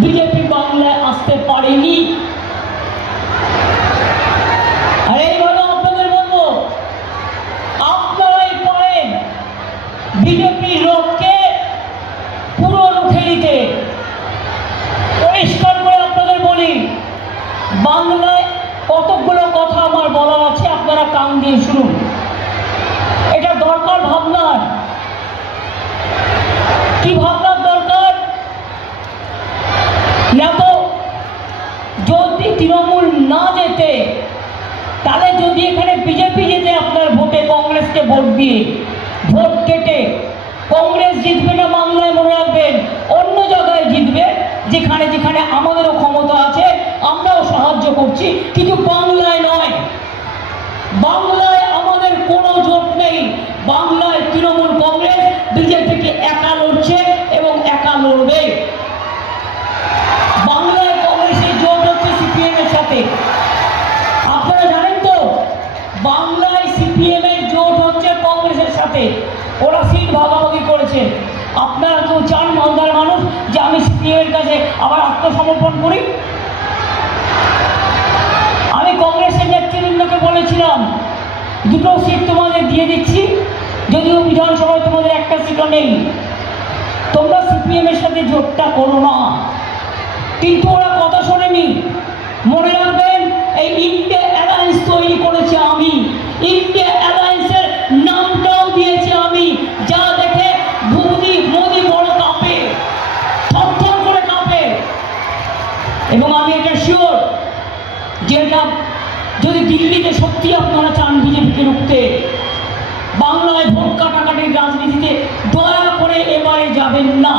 BJP বাংলায় আসতে পারেনি। আর এইভাবে আপনাদের বলবো, আপনারাই পারেন বিজেপির রথকে পুরো রুখে দিতে। পরিষ্কার করে আপনাদের বলি, বাংলায় কতগুলো কথা আমার বলার আছে, আপনারা কান দিয়ে শুনুন। এটা দরকার ভাবনার। কি ভাবনার দরকার? না তো যদি তৃণমূল না যেতে, তাহলে যদি এখানে বিজেপি যেতে আপনার ভোটে, কংগ্রেসকে ভোট দিয়ে ভোট কেটে, কংগ্রেস জিতবে না বাংলায়, মনে রাখবেন, অন্য জায়গায় জিতবে, যেখানে যেখানে আমাদেরও ক্ষমতা আছে, আমরাও সাহায্য করছি, কিন্তু বাংলায় নয়। বাংলায় আমাদের কোনো জোট নেই। বাংলায় তৃণমূল কংগ্রেস বিজেপিকে একা লড়ছে এবং একা লড়বে। বাংলায় কংগ্রেসের জোট হচ্ছে সিপিএম এর সাথে। আপনারা জানেন তো, বাংলায় সিপিএম এর জোট হচ্ছে কংগ্রেসের সাথে। ওরা সিট ভাগাভাগি করেছে। আপনারা কেউ চান মালদার মানুষ যে আমি সিপিএম এর কাছে আবার আত্মসমর্পণ করি? আমি কংগ্রেসের নেতৃবৃন্দকে বলেছিলাম, দুটো সিট তোমাদের দিয়ে দিচ্ছি, যদিও বিধানসভায় তোমাদের একটা সিটও নেই, তোমরা সিপিএম এর সাথে জোটটা করো না। কিন্তু ওরা কথা শোনেনি। মনে রাখবেন, এই ইন্ডিয়া অ্যালায়েন্স তৈরি করেছে আমি, ইন্ডিয়া অ্যালায়েন্সের নামটাও দিয়েছি আমি, যা দেখে মোদি বড় কাঁপে, থরথর করে কাঁপে। এবং আমি এটা শিওর, যেটা যদি দিল্লিতে সত্যি আপনারা চান বিজেপিকে রুখতে, বাংলায় ভোট কাটাকাটির রাজনীতিতে দয়া করে এবারে যাবেন না।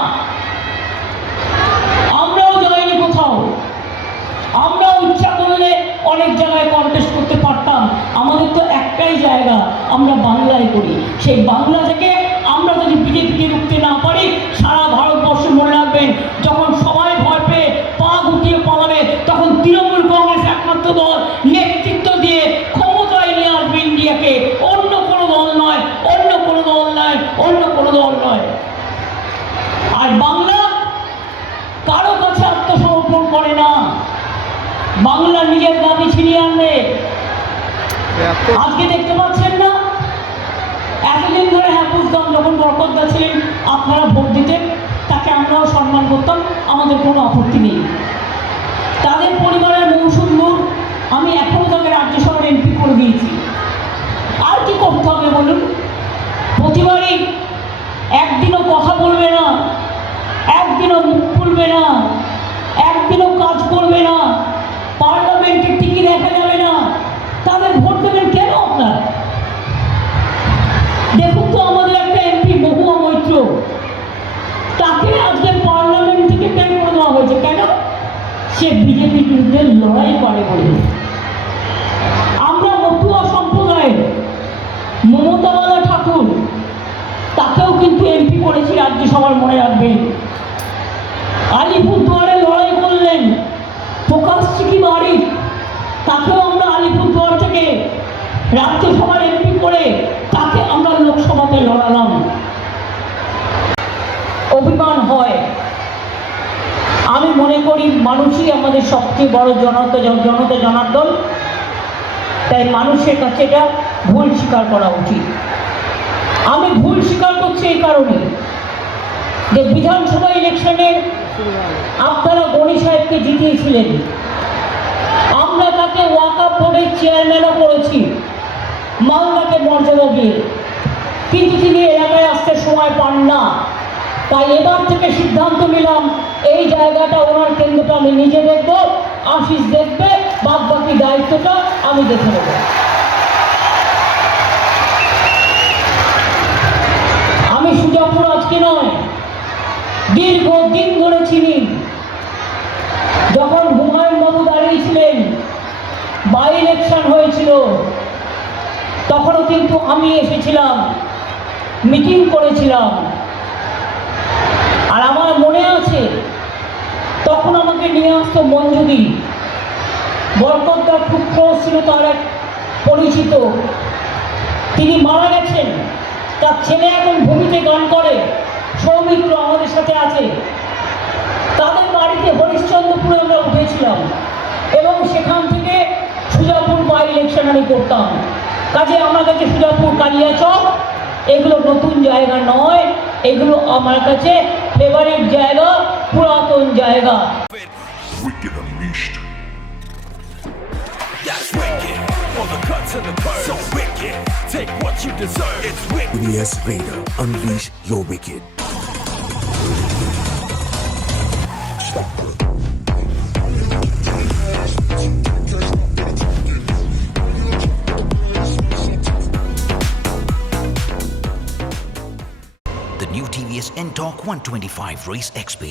আমরাও যাইনি কোথাও। আমরাও ইচ্ছা করলে অনেক জায়গায় কন্টেস্ট করতে পারতাম। আমাদের তো একটাই জায়গা, আমরা বাংলায় করি। সেই বাংলা থেকে আমরা যদি বিজেপিকে রুখতে না পারি, সারা ভারতবর্ষ মনে রাখবেন, যখন সবাই ভয় পেয়ে পা গুটিয়ে পালাবে, তখন তৃণমূল কংগ্রেস একমাত্র দল নেতৃত্ব দিয়ে ক্ষমতায় নিয়ে আসবে ইন্ডিয়াকে। অন্য কোনো দল নয়, অন্য কোনো দল নয়, অন্য কোনো দল নয়। আর বাংলা কারো কাছে আত্মসমর্পণ করে না। বাংলা নিজের দাবি ছিনিয়ে আনবে। আজকে দেখতে পাচ্ছেন না, এতদিন ধরে হ্যাঁ বুঝতাম, যখন বরকতদা ছিলেন আপনারা ভোট দিতেন, তাকে আমরাও সম্মান করতাম, আমাদের কোনো আপত্তি নেই। তাদের পরিবারের মৌসুম নূর আমি এখনও তাকে রাজ্যসভার এমপি করে দিয়েছি। আর কি করতে হবে বলুন? প্রতিবারই একদিনও কথা বলবে না, একদিনও মুখ খুলবে না, একদিনও কাজ করবে না, পার্লামেন্টে টিকি দেখা যাবে না, তাদের ভোট দেবেন কেন আপনার? দেখুন তো, আমাদের একটা এমপি মহুয়া মৈত্র, তাকে আজকে পার্লামেন্ট থেকে ত্যাগ করে দেওয়া হয়েছে। কেন? সে বিজেপির বিরুদ্ধে লড়াই করে বলে। আমরা মতুয়া সম্প্রদায়ের মমতাবালা ঠাকুর, তাকেও কিন্তু এমপি করেছি রাজ্যসভার, মনে রাখবেন। আলিপুরদুয়ারে লড়াই করলেন প্রকাশ চিকি বাড়ি, তাকেও আমরা আলিপুরদুয়ার থেকে রাজ্যসভার এমপি করে তাকে আমরা লোকসভাতে লড়ালাম। অভিমান হয়। আমি মনে করি মানুষই আমাদের সবচেয়ে বড় জনতা জনার্দন। তাই মানুষের কাছে এটা ভুল স্বীকার করা উচিত। আমি ভুল স্বীকার করছি এই কারণে যে বিধানসভা ইলেকশনে আপনারা গণি সাহেবকে জিতিয়েছিলেন, আমরা তাকে ওয়াকআপ বোর্ডের চেয়ারম্যানও করেছি মালদাকে মর্যাদা দিয়ে, কিন্তু তিনি এলাকায় আসতে সময় পান না। তাই এবার থেকে সিদ্ধান্ত নিলাম, এই জায়গাটা, ওনার কেন্দ্রটা আমি নিজে দেখব, আশিস দেখবে, বাদ বাকি দায়িত্বটা আমি দেখে নেব। আমি সুজাপুর আজকে নয়, দীর্ঘদিন ধরে চিনি। যখন হুমায়ুন বাবু দাঁড়িয়েছিলেন, বাই ইলেকশন হয়েছিল, তখনও কিন্তু আমি এসেছিলাম, মিটিং করেছিলাম। আর আমার মনে আছে, তখন আমাকে নিয়ে আসতো মঞ্জুদি। বরকতদার খুব ক্লোজ ছিল তার এক পরিচিত, তিনি মারা গেছেন। তার ছেলে এখন ভূমিতে গান করে, সৌমিত্র আমাদের সাথে আছে। তাদের বাড়িতে হলে করেছিলাম এবং সেখান থেকে সুজাপুর বাই ইলেকশন আমি করতাম। কাজে আমার কাছে সুজাপুর, কালিয়াচক এগুলো নতুন জায়গা নয়, এগুলো আমার কাছে ফেভারিট জায়গা, পুরাতন জায়গা। Wicked Unleashed. That's wicked. All the cuts and the curves. So wicked. Take what you deserve. It's wicked. TVS Raider, unleash your wicked. The new TVS Ntorq 125 Race XP.